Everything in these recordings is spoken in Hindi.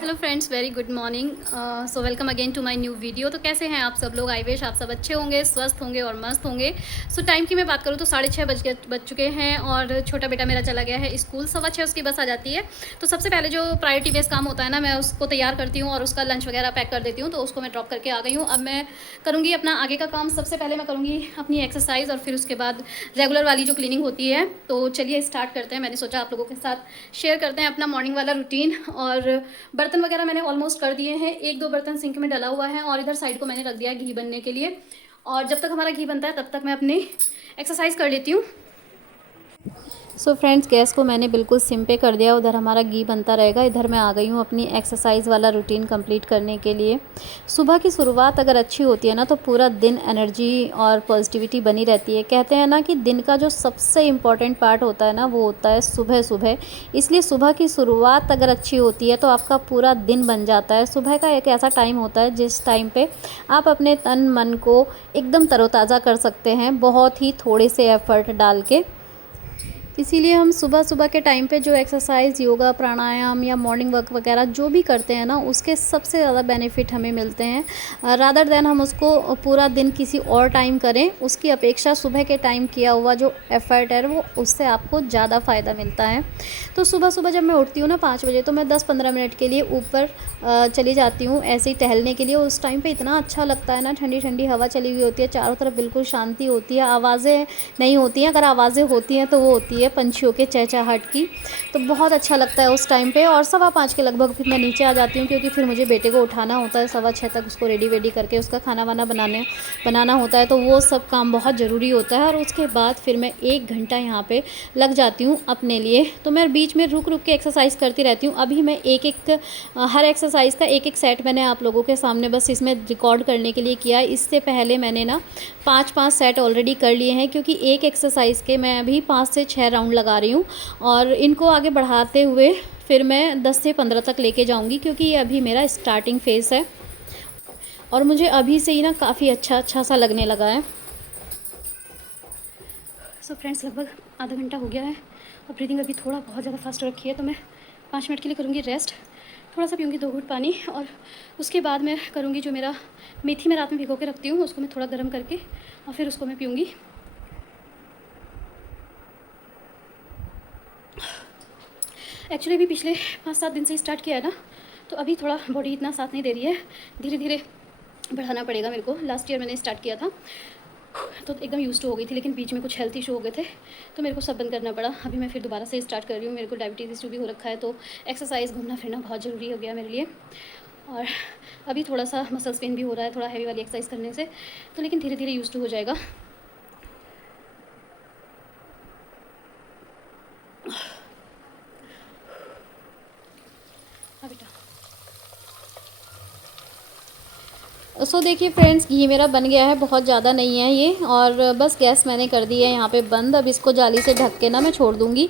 Hello friends, very good morning. So welcome again to my new video. तो कैसे हैं आप सब लोग? आई विश आप सब अच्छे होंगे, स्वस्थ होंगे और मस्त होंगे। सो टाइम की मैं बात करूँ तो 6:30 बज चुके हैं और छोटा बेटा मेरा चला गया है स्कूल। 6:15 उसकी बस आ जाती है। तो सबसे पहले जो प्रायोरिटी बेस्ड काम होता है ना, मैं उसको तैयार करती हूँ और उसका लंच वगैरह पैक कर देती हूँ। तो उसको मैं ड्रॉप करके आ गई हूँ। अब मैं करूँगी अपना आगे का काम। सबसे पहले मैं करूँगी अपनी एक्सरसाइज और फिर उसके बाद रेगुलर वाली जो क्लीनिंग होती है। तो चलिए स्टार्ट करते हैं। मैंने सोचा आप लोगों के साथ शेयर करते हैं अपना मॉर्निंग वाला रूटीन। और बर्तन वगैरह मैंने ऑलमोस्ट कर दिए हैं। एक दो बर्तन सिंक में डला हुआ है और इधर साइड को मैंने रख दिया है घी बनने के लिए। और जब तक हमारा घी बनता है तब तक मैं अपनी एक्सरसाइज कर लेती हूँ। सो फ्रेंड्स, गैस को मैंने बिल्कुल सिम पे कर दिया। उधर हमारा घी बनता रहेगा, इधर मैं आ गई हूँ अपनी एक्सरसाइज वाला रूटीन कंप्लीट करने के लिए। सुबह की शुरुआत अगर अच्छी होती है ना तो पूरा दिन एनर्जी और पॉजिटिविटी बनी रहती है। कहते हैं ना कि दिन का जो सबसे इम्पॉर्टेंट पार्ट होता है ना, वो होता है सुबह सुबह। इसलिए सुबह की शुरुआत अगर अच्छी होती है तो आपका पूरा दिन बन जाता है। सुबह का एक ऐसा टाइम होता है जिस टाइम पे आप अपने तन मन को एकदम तरोताज़ा कर सकते हैं, बहुत ही थोड़े से एफर्ट डाल के। इसीलिए हम सुबह सुबह के टाइम पे जो एक्सरसाइज, योगा, प्राणायाम या मॉर्निंग वर्क वगैरह जो भी करते हैं ना, उसके सबसे ज़्यादा बेनिफिट हमें मिलते हैं। रादर देन हम उसको पूरा दिन किसी और टाइम करें, उसकी अपेक्षा सुबह के टाइम किया हुआ जो एफर्ट है वो उससे आपको ज़्यादा फ़ायदा मिलता है। तो सुबह सुबह जब मैं उठती हूँ ना 5 बजे, तो मैं 10-15 मिनट के लिए ऊपर चली जाती हूँ ऐसे ही टहलने के लिए। उस टाइम पे इतना अच्छा लगता है ना, ठंडी ठंडी हवा चली हुई होती है, चारों तरफ बिल्कुल शांति होती है, आवाज़ें नहीं होती हैं। अगर आवाज़ें होती हैं तो वो होती है पंछियों के चहचहाहट की। तो बहुत अच्छा लगता है उस टाइम पे। और 5:15 के लगभग फिर मैं नीचे आ जाती हूँ, क्योंकि फिर मुझे बेटे को उठाना होता है 6:15 तक, उसको रेडी वेडी करके उसका खाना वाना बनाना होता है। तो वो सब काम बहुत ज़रूरी होता है। और उसके बाद फिर मैं 1 घंटा यहाँ पे लग जाती हूँ अपने लिए। तो मैं बीच में रुक रुक के एक्सरसाइज करती रहती हूँ। अभी मैं हर एक्सरसाइज का एक एक सेट मैंने आप लोगों के सामने बस इसमें रिकॉर्ड करने के लिए किया है। इससे पहले मैंने ना 5-5 सेट ऑलरेडी कर लिए हैं, क्योंकि एक एक्सरसाइज के मैं अभी 5 से 6 राउंड लगा रही हूँ। और इनको आगे बढ़ाते हुए फिर मैं 10 से 15 तक लेके जाऊँगी, क्योंकि ये अभी मेरा स्टार्टिंग फेज़ है और मुझे अभी से ही ना काफ़ी अच्छा सा लगने लगा है। सो फ्रेंड्स, लगभग आधा घंटा हो गया है और ब्रीदिंग अभी थोड़ा बहुत ज़्यादा फास्ट रखी है। तो मैं 5 मिनट के लिए करूँगी रेस्ट, थोड़ा सा पीऊँगी 2 घूंट पानी। और उसके बाद मैं करूँगी जो मेरा मेथी मैं रात में भिगो के रखती हूँ, उसको मैं थोड़ा गर्म करके और फिर उसको मैं पीऊँगी। एक्चुअली अभी पिछले 5-7 दिन से स्टार्ट किया है ना, तो अभी थोड़ा बॉडी इतना साथ नहीं दे रही है। धीरे धीरे बढ़ाना पड़ेगा मेरे को। लास्ट ईयर मैंने स्टार्ट किया था तो एकदम यूज़ टू हो गई थी, लेकिन बीच में कुछ हेल्थ इशू हो गए थे तो मेरे को सब बंद करना पड़ा। अभी मैं फिर दोबारा से स्टार्ट कर रही हूँ। मेरे को डायबिटीज़ इशू भी हो रखा है, तो एक्सरसाइज, घूमना फिरना बहुत ज़रूरी हो गया मेरे लिए। और अभी थोड़ा सा मसल्स पेन भी हो रहा है थोड़ा हैवी वाली एक्सरसाइज करने से, तो लेकिन धीरे धीरे यूज़ टू हो जाएगा। हाँ बेटा। सो देखिए फ्रेंड्स, घी मेरा बन गया है, बहुत ज़्यादा नहीं है ये। और बस गैस मैंने कर दी है यहाँ पे बंद। अब इसको जाली से ढक के ना मैं छोड़ दूँगी।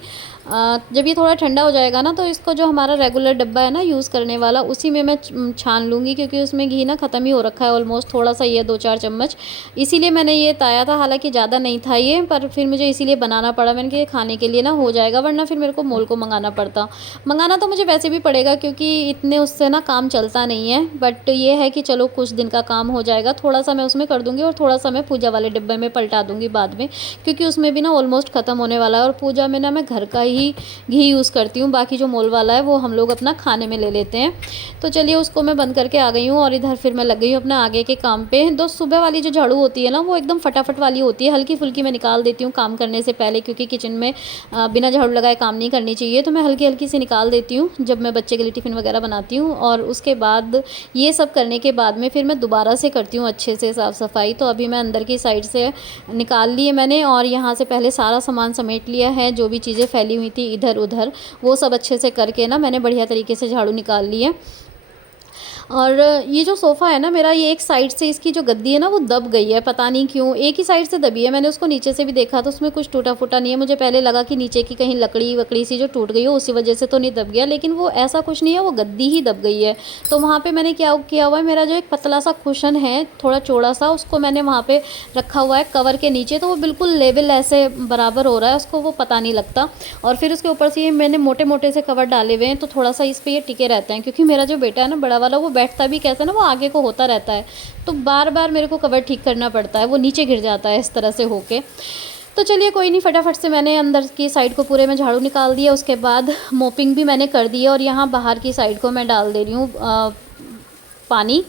जब ये थोड़ा ठंडा हो जाएगा ना, तो इसको जो हमारा रेगुलर डब्बा है ना यूज़ करने वाला, उसी में मैं छान लूँगी, क्योंकि उसमें घी ना ख़त्म ही हो रखा है ऑलमोस्ट। थोड़ा सा ये 2-4 चम्मच, इसीलिए मैंने ये ताया था। हालांकि ज़्यादा नहीं था ये, पर फिर मुझे इसीलिए बनाना पड़ा। मैंने कहा खाने के लिए ना हो जाएगा, वरना फिर मेरे को मोल को मंगाना पड़ता। मंगाना तो मुझे वैसे भी पड़ेगा, क्योंकि इतने उससे ना काम चलता नहीं है। बट ये है कि चलो कुछ दिन का काम हो जाएगा। थोड़ा सा मैं उसमें कर दूँगी और थोड़ा सा मैं पूजा वाले डिब्बे में पलटा दूँगी बाद में, क्योंकि उसमें भी ना ऑलमोस्ट ख़त्म होने वाला है। और पूजा में ना मैं घर का ही घी यूज़ करती हूँ, बाकी जो मोल वाला है वो हम लोग अपना खाने में ले लेते हैं। तो चलिए उसको मैं बंद करके आ गई हूँ और इधर फिर मैं लग गई हूँ अपना आगे के काम पे। तो सुबह वाली जो झाड़ू होती है ना, वो एकदम फटाफट वाली होती है, हल्की फुल्की मैं निकाल देती हूँ काम करने से पहले, क्योंकि किचन में बिना झाड़ू लगाए काम नहीं करनी चाहिए। तो मैं हल्की हल्की सी निकाल देती हूँ जब मैं बच्चे के लिए टिफ़िन वगैरह बनाती हूँ। और उसके बाद ये सब करने के बाद में फिर मैं दोबारा से करती हूँ अच्छे से साफ़ सफाई। तो अभी मैं अंदर की साइड से निकाल लिए मैंने, और यहाँ से पहले सारा सामान समेट लिया है। जो भी चीज़ें फैली हुई थी इधर उधर, वो सब अच्छे से करके ना मैंने बढ़िया तरीके से झाड़ू निकाल ली है। और ये जो सोफ़ा है ना मेरा, ये एक साइड से इसकी जो गद्दी है ना वो दब गई है, पता नहीं क्यों, एक ही साइड से दबी है। मैंने उसको नीचे से भी देखा तो उसमें कुछ टूटा फूटा नहीं है। मुझे पहले लगा कि नीचे की कहीं लकड़ी वकड़ी सी जो टूट गई हो उसी वजह से तो नहीं दब गया, लेकिन वो ऐसा कुछ नहीं है, वो गद्दी ही दब गई है। तो वहाँ पर मैंने क्या किया हुआ है, मेरा जो एक पतला सा कुशन है थोड़ा चौड़ा सा, उसको मैंने वहाँ पर रखा हुआ है कवर के नीचे, तो वो बिल्कुल लेवल ऐसे बराबर हो रहा है, उसको वो पता नहीं लगता। और फिर उसके ऊपर से ये मैंने मोटे मोटे से कवर डाले हुए हैं, तो थोड़ा सा इस पर ये टिके रहते हैं, क्योंकि मेरा जो बेटा है ना बड़ा वाला, वो बैठता भी कैसा ना, वो आगे को होता रहता है, तो बार बार मेरे को कवर ठीक करना पड़ता है, वो नीचे गिर जाता है इस तरह से होके। तो चलिए कोई नहीं, फटाफट से मैंने अंदर की साइड को पूरे में झाड़ू निकाल दिया। उसके बाद मोपिंग भी मैंने कर दी है, और यहाँ बाहर की साइड को मैं डाल दे रही हूँ पानी।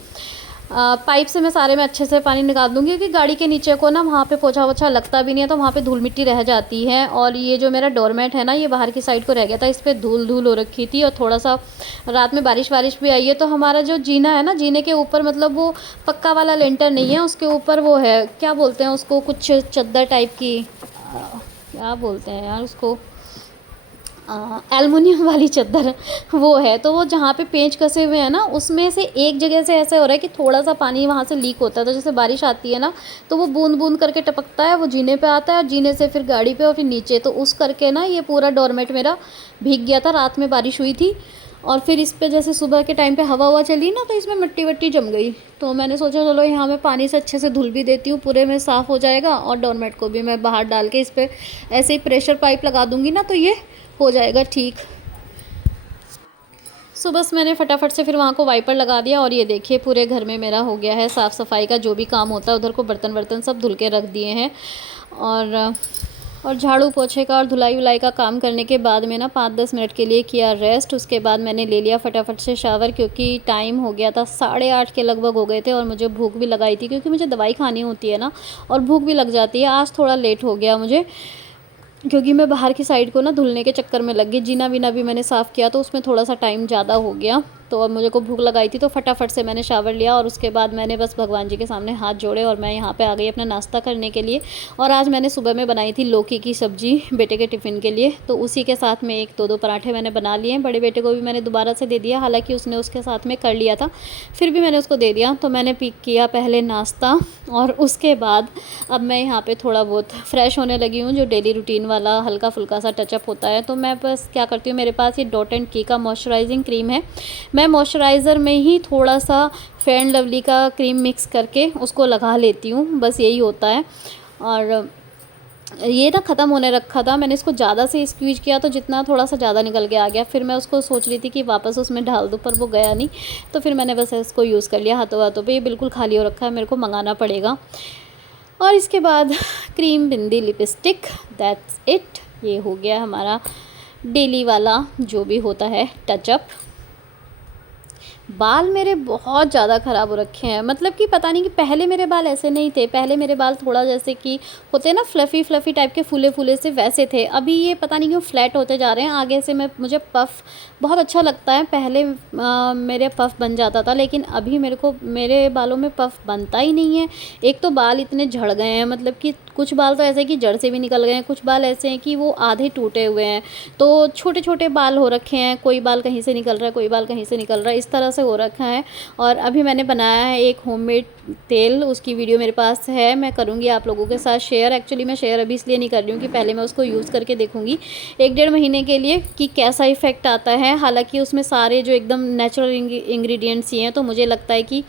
पाइप से मैं सारे में अच्छे से पानी निकाल दूँगी, क्योंकि गाड़ी के नीचे को ना वहाँ पे पोछा वोछा लगता भी नहीं है, तो वहाँ पे धूल मिट्टी रह जाती है। और ये जो मेरा डोरमेट है ना, ये बाहर की साइड को रह गया था, इस पर धूल धूल हो रखी थी, और थोड़ा सा रात में बारिश वारिश भी आई है, तो हमारा जो जीना है ना, जीने के ऊपर मतलब वो पक्का वाला लेंटर नहीं है, उसके ऊपर वो है, क्या बोलते हैं उसको, कुछ चद्दर टाइप की, क्या बोलते हैं यार उसको, एल्युमिनियम वाली चादर वो है। तो वो जहाँ पे पेंच कसे हुए हैं ना, उसमें से एक जगह से ऐसा हो रहा है कि थोड़ा सा पानी वहाँ से लीक होता है, तो जैसे बारिश आती है ना, तो वो बूंद बूंद करके टपकता है, वो जीने पे आता है, और जीने से फिर गाड़ी पे और फिर नीचे, तो उस करके ना ये पूरा डोरमेट मेरा भीग गया था। रात में बारिश हुई थी, और फिर इस पे जैसे सुबह के टाइम पे हवा चली ना, तो इसमें मिट्टी वट्टी जम गई। तो मैंने सोचा चलो यहाँ मैं पानी से अच्छे से धुल भी देती हूँ, पूरे में साफ़ हो जाएगा, और डोरमेट को भी मैं बाहर डाल के इस पर ऐसे ही प्रेशर पाइप लगा दूँगी ना, तो ये हो जाएगा ठीक। सो बस मैंने फटाफट से फिर वहाँ को वाइपर लगा दिया, और ये देखिए पूरे घर में मेरा हो गया है साफ़ सफाई का जो भी काम होता है, उधर को बर्तन वर्तन सब धुल के रख दिए हैं। और झाड़ू पोछे का और धुलाई वुलाई का काम करने के बाद में ना 5-10 मिनट के लिए किया रेस्ट। उसके बाद मैंने ले लिया फटाफट से शावर, क्योंकि टाइम हो गया था 8:30 के लगभग हो गए थे, और मुझे भूख भी लगाई थी, क्योंकि मुझे दवाई खानी होती है ना, और भूख भी लग जाती है। आज थोड़ा लेट हो गया मुझे, क्योंकि मैं बाहर की साइड को ना धुलने के चक्कर में लग गई। जीना वीना भी मैंने साफ़ किया, तो उसमें थोड़ा सा टाइम ज़्यादा हो गया। तो अब मुझे को भूख लगाई थी, तो फटाफट से मैंने शावर लिया, और उसके बाद मैंने बस भगवान जी के सामने हाथ जोड़े, और मैं यहाँ पे आ गई अपना नाश्ता करने के लिए। और आज मैंने सुबह में बनाई थी लौकी की सब्ज़ी बेटे के टिफ़िन के लिए, तो उसी के साथ में 1-2 पराठे मैंने बना लिए हैं। बड़े बेटे को भी मैंने दोबारा से दे दिया, हालाँकि उसने उसके साथ में कर लिया था, फिर भी मैंने उसको दे दिया। तो मैंने किया पहले नाश्ता, और उसके बाद अब मैं यहाँ पर थोड़ा बहुत फ्रेश होने लगी हूँ, जो डेली रूटीन वाला हल्का फुल्का सा टचअप होता है। तो मैं बस क्या करती हूँ, मेरे पास ये डॉट एंड की का मॉइस्चराइजिंग क्रीम है, मैं मॉइस्चराइज़र में ही थोड़ा सा फेयर एंड लवली का क्रीम मिक्स करके उसको लगा लेती हूँ, बस यही होता है। और ये ना ख़त्म होने रखा था, मैंने इसको ज़्यादा से स्क्वीज किया, तो जितना थोड़ा सा ज़्यादा निकल के आ गया। फिर मैं उसको सोच रही थी कि वापस उसमें डाल दूँ, पर वो गया नहीं, तो फिर मैंने बस इसको यूज़ कर लिया हाथों हाथों पे। ये बिल्कुल खाली हो रखा है, मेरे को मंगाना पड़ेगा। और इसके बाद cream, bindi, lipstick, that's it. ये हो गया हमारा डेली वाला जो भी होता है टचअप। बाल मेरे बहुत ज़्यादा ख़राब हो रखे हैं, मतलब कि पता नहीं कि पहले मेरे बाल ऐसे नहीं थे। पहले मेरे बाल थोड़ा जैसे कि होते हैं ना फ्लफ़ी फ्लफ़ी टाइप के, फूले फूले से, वैसे थे। अभी ये पता नहीं क्यों फ्लैट होते जा रहे हैं। आगे से मुझे पफ़ बहुत अच्छा लगता है, पहले मेरे पफ़ बन जाता था, लेकिन अभी मेरे बालों में पफ़ बनता ही नहीं है। एक तो बाल इतने झड़ गए हैं, मतलब कि कुछ बाल तो ऐसे कि जड़ से भी निकल गए हैं, कुछ बाल ऐसे हैं कि वो आधे टूटे हुए हैं, तो छोटे छोटे बाल हो रखे हैं। कोई बाल कहीं से निकल रहा है, कोई बाल कहीं से निकल रहा है, इस तरह से हो रखा है। और अभी मैंने बनाया है एक होममेड तेल, उसकी वीडियो मेरे पास है, मैं करूँगी आप लोगों के साथ शेयर। एक्चुअली मैं शेयर अभी इसलिए नहीं कर रही हूँ कि पहले मैं उसको यूज़ करके देखूँगी 1-1.5 महीने के लिए कि कैसा इफ़ेक्ट आता है। हालांकि उसमें सारे जो एकदम नेचुरल इंग्रेडिएंट्स ही हैं, तो मुझे लगता है कि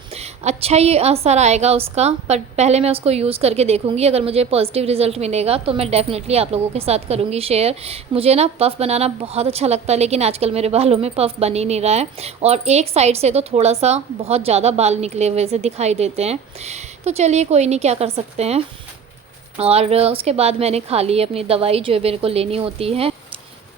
अच्छा ही असर आएगा उसका, पर पहले मैं उसको यूज़ करके देखूँगी। अगर मुझे पॉजिटिव रिज़ल्ट मिलेगा तो मैं डेफ़िनेटली आप लोगों के साथ करूँगी शेयर। मुझे ना पफ़ बनाना बहुत अच्छा लगता है, लेकिन आजकल मेरे बालों में पफ़ बन ही नहीं रहा है, और एक साइड से तो थोड़ा सा बहुत ज़्यादा बाल निकले हुए से दिखाई देते हैं। तो चलिए कोई नहीं, क्या कर सकते हैं। और उसके बाद मैंने खा ली अपनी दवाई जो मेरे को लेनी होती है।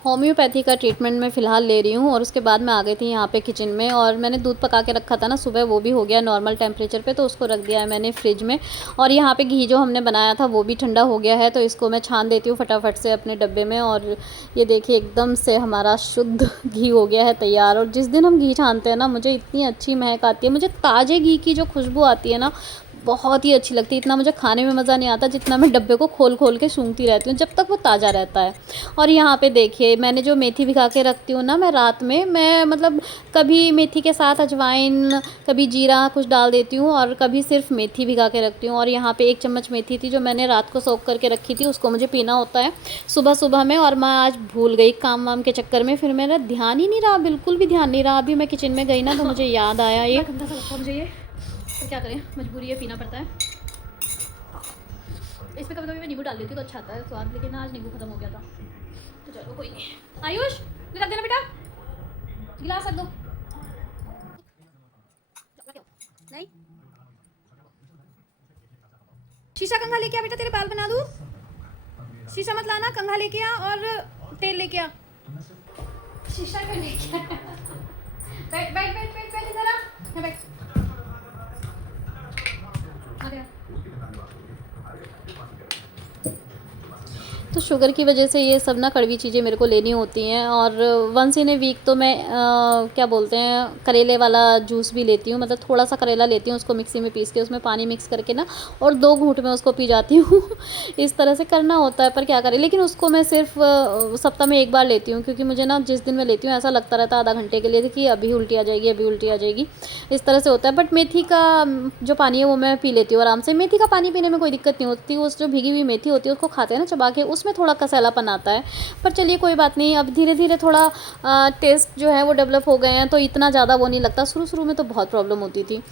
होम्योपैथी का ट्रीटमेंट मैं फ़िलहाल ले रही हूँ। और उसके बाद मैं आ गई थी यहाँ पे किचन में, और मैंने दूध पका के रखा था ना सुबह, वो भी हो गया नॉर्मल टेम्परेचर पे, तो उसको रख दिया है मैंने फ्रिज में। और यहाँ पे घी जो हमने बनाया था वो भी ठंडा हो गया है, तो इसको मैं छान देती हूँ फटाफट से अपने डब्बे में। और ये देखिए एकदम से हमारा शुद्ध घी हो गया है तैयार। और जिस दिन हम घी छानते हैं ना, मुझे इतनी अच्छी महक आती है, मुझे ताज़े घी की जो खुशबू आती है ना, बहुत ही अच्छी लगती है। इतना मुझे खाने में मज़ा नहीं आता जितना मैं डब्बे को खोल खोल के सूंघती रहती हूँ जब तक वो ताज़ा रहता है। और यहाँ पे देखिए मैंने जो मेथी भिगा के रखती हूँ ना मैं रात में, मैं मतलब कभी मेथी के साथ अजवाइन, कभी जीरा कुछ डाल देती हूँ और कभी सिर्फ मेथी भिगा के रखती हूँ। और यहाँ पे 1 चम्मच मेथी थी जो मैंने रात को सोख करके रखी थी, उसको मुझे पीना होता है सुबह सुबह में। और मैं आज भूल गई काम वाम के चक्कर में, फिर मेरा ध्यान ही नहीं रहा, बिल्कुल भी ध्यान नहीं रहा। अभी मैं किचन में गई ना तो मुझे याद आया, ये गंदा सा लगता मुझे ये, तो क्या करें, मजबूरी है, पीना पड़ता है। इसमें कभी कभी मैं नींबू डाल देती हूँ तो अच्छा आता है स्वाद, लेकिन आज नींबू खत्म हो गया था तो चलो कोई नहीं। आयुष रख देना बेटा, गिलास रख दो। नहीं शीशा कंघा लेके आ बेटा, तेरे बाल बना दूँ। शीशा मत लाना, कंघा लेके आ और तेल लेके आ। शीशा क्यों लेके आ? बैठ बैठ बैठ बैठ बैठ इधर आ, बैठ। आ गया। तो शुगर की वजह से ये सब ना कड़वी चीज़ें मेरे को लेनी होती हैं। और वंस इन ए वीक तो मैं क्या बोलते हैं करेले वाला जूस भी लेती हूँ, मतलब थोड़ा सा करेला लेती हूँ, उसको मिक्सी में पीस के उसमें पानी मिक्स करके ना और 2 घूंट में उसको पी जाती हूँ इस तरह से करना होता है, पर क्या करें। लेकिन उसको मैं सिर्फ सप्ताह में 1 बार लेती हूँ, क्योंकि मुझे ना जिस दिन मैं लेती हूँ ऐसा लगता रहता है आधा घंटे के लिए कि अभी उल्टी आ जाएगी, अभी उल्टी आ जाएगी, इस तरह से होता है। बट मेथी का जो पानी है वो मैं पी लेती हूँ आराम से। मेथी का पानी पीने में कोई दिक्कत नहीं होती, उस जो भीगी हुई मेथी होती है उसको खाते हैं ना चबा के, उसमें थोड़ा कसैलापन आता है। पर चलिए कोई बात नहीं, अब धीरे धीरे थोड़ा टेस्ट जो है वो डेवलप हो गए हैं तो इतना ज़्यादा वो नहीं लगता। शुरू शुरू में तो बहुत प्रॉब्लम होती थी।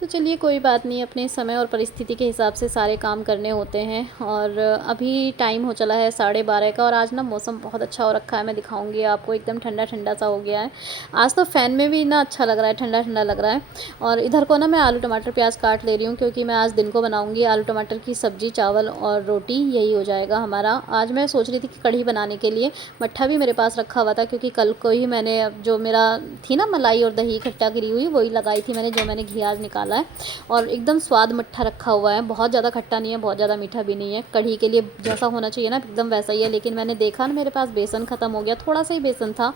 तो चलिए कोई बात नहीं, अपने समय और परिस्थिति के हिसाब से सारे काम करने होते हैं। और अभी टाइम हो चला है 12:30 का, और आज ना मौसम बहुत अच्छा हो रखा है, मैं दिखाऊंगी आपको, एकदम ठंडा ठंडा सा हो गया है। आज तो फ़ैन में भी ना अच्छा लग रहा है, ठंडा ठंडा लग रहा है। और इधर को ना मैं आलू टमाटर प्याज काट ले रही हूँ, क्योंकि मैं आज दिन को बनाऊँगी आलू टमाटर की सब्ज़ी, चावल और रोटी, यही हो जाएगा हमारा। आज मैं सोच रही थी कि कढ़ी बनाने के लिए मट्ठा भी मेरे पास रखा हुआ था, क्योंकि कल को ही मैंने जो मेरा थी ना मलाई और दही खट्टा गिरी हुई, वही लगाई थी मैंने, जो मैंने घी आज निकाला है। और एकदम स्वाद मट्ठा रखा हुआ है, बहुत ज़्यादा खट्टा नहीं है, बहुत ज़्यादा मीठा भी नहीं है, कढ़ी के लिए जैसा होना चाहिए ना एकदम वैसा ही है। लेकिन मैंने देखा ना मेरे पास बेसन ख़त्म हो गया, थोड़ा सा ही बेसन था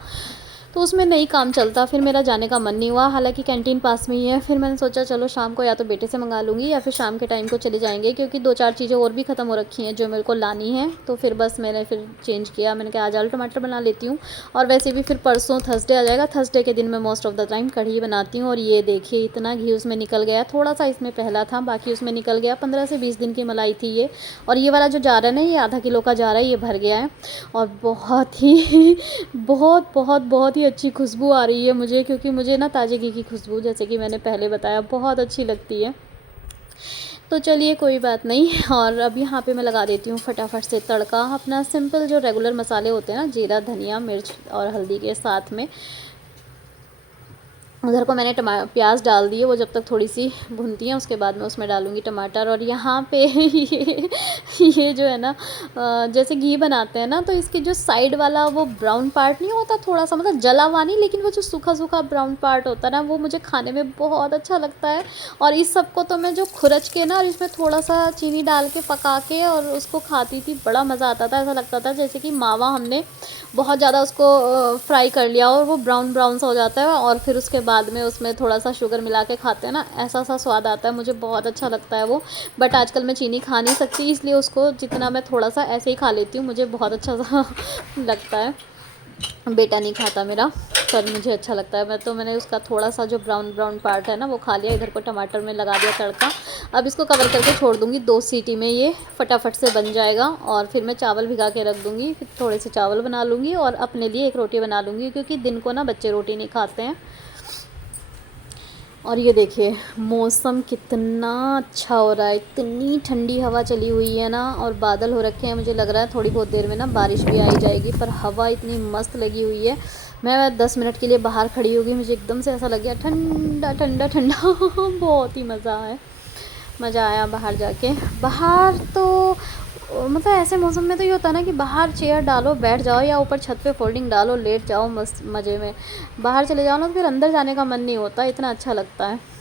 तो उसमें नहीं काम चलता, फिर मेरा जाने का मन नहीं हुआ। हालांकि कैंटीन पास में ही है, फिर मैंने सोचा चलो शाम को या तो बेटे से मंगा लूँगी या फिर शाम के टाइम को चले जाएंगे, क्योंकि 2-4 चीज़ें और भी ख़त्म हो रखी हैं जो मेरे को लानी है। तो फिर बस मैंने फिर चेंज किया, मैंने कहा आज आलू टमाटर बना लेती हूँ। और वैसे भी फिर परसों थर्सडे आ जाएगा, थर्सडे के दिन मैं मोस्ट ऑफ द टाइम कढ़ी बनाती हूँ। और ये देखिए इतना घी उसमें निकल गया, थोड़ा सा इसमें पहला था बाकी उसमें निकल गया। 15 से 20 दिन की मलाई थी ये। और ये वाला जो जार है ना, ये आधा किलो का जार है, ये भर गया है। और बहुत ही बहुत बहुत बहुत ही अच्छी खुशबू आ रही है मुझे, क्योंकि मुझे ना ताज़े घी की खुशबू, जैसे कि मैंने पहले बताया, बहुत अच्छी लगती है। तो चलिए कोई बात नहीं। और अब यहाँ पे मैं लगा देती हूँ फटाफट से तड़का, अपना सिंपल जो रेगुलर मसाले होते हैं ना, जीरा धनिया मिर्च और हल्दी के साथ में। उधर को मैंने प्याज डाल दिए, वो जब तक थोड़ी सी भुनती हैं उसके बाद मैं उसमें डालूँगी टमाटर। और यहाँ पे ये जो है ना जैसे घी बनाते हैं ना, तो इसकी जो साइड वाला वो ब्राउन पार्ट नहीं होता, थोड़ा सा मतलब जला हुआ नहीं, लेकिन वो जो सूखा सूखा ब्राउन पार्ट होता है ना, वो मुझे खाने में बहुत अच्छा लगता है। और इस सबको तो मैं जो खुरच के ना और इसमें थोड़ा सा चीनी डाल के पका के और उसको खाती थी, बड़ा मज़ा आता था। ऐसा लगता था जैसे कि मावा हमने बहुत ज़्यादा उसको फ्राई कर लिया और वो ब्राउन ब्राउन सा हो जाता है, और फिर उसके बाद में उसमें थोड़ा सा शुगर मिला के खाते हैं ना, ऐसा सा स्वाद आता है, मुझे बहुत अच्छा लगता है वो। बट आजकल मैं चीनी खा नहीं सकती, इसलिए उसको जितना मैं थोड़ा सा ऐसे ही खा लेती हूँ, मुझे बहुत अच्छा सा लगता है। बेटा नहीं खाता मेरा, पर मुझे अच्छा लगता है। मैंने उसका थोड़ा सा जो ब्राउन ब्राउन पार्ट है ना वो खा लिया। इधर को टमाटर में लगा दिया तड़का। अब इसको कवर करके छोड़ दूँगी, 2 सीटी में ये फटाफट से बन जाएगा। और फिर मैं चावल भिगा के रख दूँगी, फिर थोड़े से चावल बना लूँगी और अपने लिए 1 रोटी बना लूँगी, क्योंकि दिन को ना बच्चे रोटी नहीं खाते हैं। और ये देखिए मौसम कितना अच्छा हो रहा है, इतनी ठंडी हवा चली हुई है ना, और बादल हो रखे हैं। मुझे लग रहा है थोड़ी बहुत देर में ना बारिश भी आई जाएगी, पर हवा इतनी मस्त लगी हुई है। मैं 10 मिनट के लिए बाहर खड़ी होगी, मुझे एकदम से ऐसा लग गया ठंडा ठंडा ठंडा बहुत ही मज़ा आया बाहर जाके। बाहर तो मतलब ऐसे मौसम में तो ये होता है ना कि बाहर चेयर डालो बैठ जाओ, या ऊपर छत पे फोल्डिंग डालो लेट जाओ मस्त मज़े में। बाहर चले जाओ ना तो फिर अंदर जाने का मन नहीं होता, इतना अच्छा लगता है।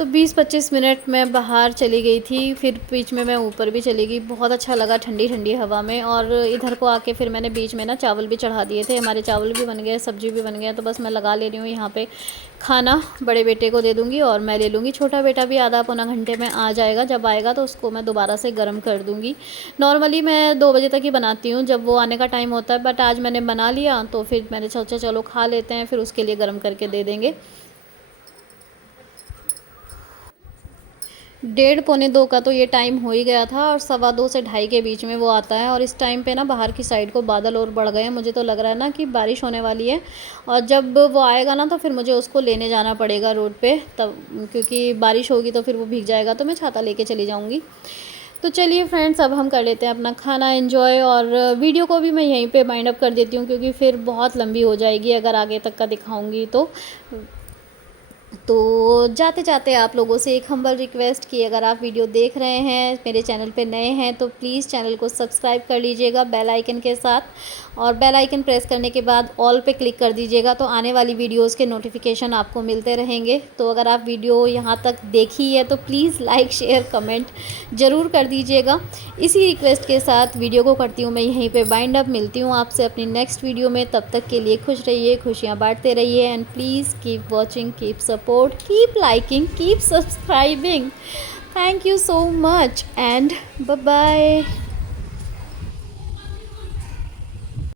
तो 20-25 मिनट मैं बाहर चली गई थी, फिर बीच में मैं ऊपर भी चली गई। बहुत अच्छा लगा ठंडी ठंडी हवा में। और इधर को आके फिर मैंने बीच में ना चावल भी चढ़ा दिए थे। हमारे चावल भी बन गए, सब्ज़ी भी बन गया। तो बस मैं लगा ले रही हूँ यहाँ पे खाना। बड़े बेटे को दे दूँगी और मैं ले लूँगी। छोटा बेटा भी आधा पौना घंटे में आ जाएगा। जब आएगा तो उसको मैं दोबारा से गर्म कर दूँगी। नॉर्मली मैं 2 बजे तक ही बनाती हूँ जब वो आने का टाइम होता है, बट आज मैंने बना लिया तो फिर मैंने सोचा चलो खा लेते हैं, फिर उसके लिए गर्म करके दे देंगे। 1:30-2 का तो ये टाइम हो ही गया था और 2:15 से 2:30 के बीच में वो आता है। और इस टाइम पे ना बाहर की साइड को बादल और बढ़ गए हैं। मुझे तो लग रहा है ना कि बारिश होने वाली है। और जब वो आएगा ना तो फिर मुझे उसको लेने जाना पड़ेगा रोड पे, तब क्योंकि बारिश होगी तो फिर वो भीग जाएगा, तो मैं छाता लेके चली जाऊँगी। तो चलिए फ्रेंड्स, अब हम कर लेते हैं अपना खाना एंजॉय। और वीडियो को भी मैं यहीं पे वाइंड अप कर देती हूँ क्योंकि फिर बहुत लंबी हो जाएगी अगर आगे तक का दिखाऊंगी तो जाते जाते आप लोगों से एक हम्बल रिक्वेस्ट कि अगर आप वीडियो देख रहे हैं, मेरे चैनल पे नए हैं, तो प्लीज़ चैनल को सब्सक्राइब कर लीजिएगा बेल आइकन के साथ। और बेल आइकन प्रेस करने के बाद ऑल पे क्लिक कर दीजिएगा, तो आने वाली वीडियोस के नोटिफिकेशन आपको मिलते रहेंगे। तो अगर आप वीडियो यहाँ तक देखी है तो प्लीज़ लाइक शेयर कमेंट ज़रूर कर दीजिएगा। इसी रिक्वेस्ट के साथ वीडियो को करती हूँ मैं यहीं पे बाइंड अप। मिलती हूँ आपसे अपनी नेक्स्ट वीडियो में। तब तक के लिए खुश रहिए, खुशियाँ बांटते रहिए। And please keep watching, keep support, keep liking, keep subscribing. Thank you so much and bye bye.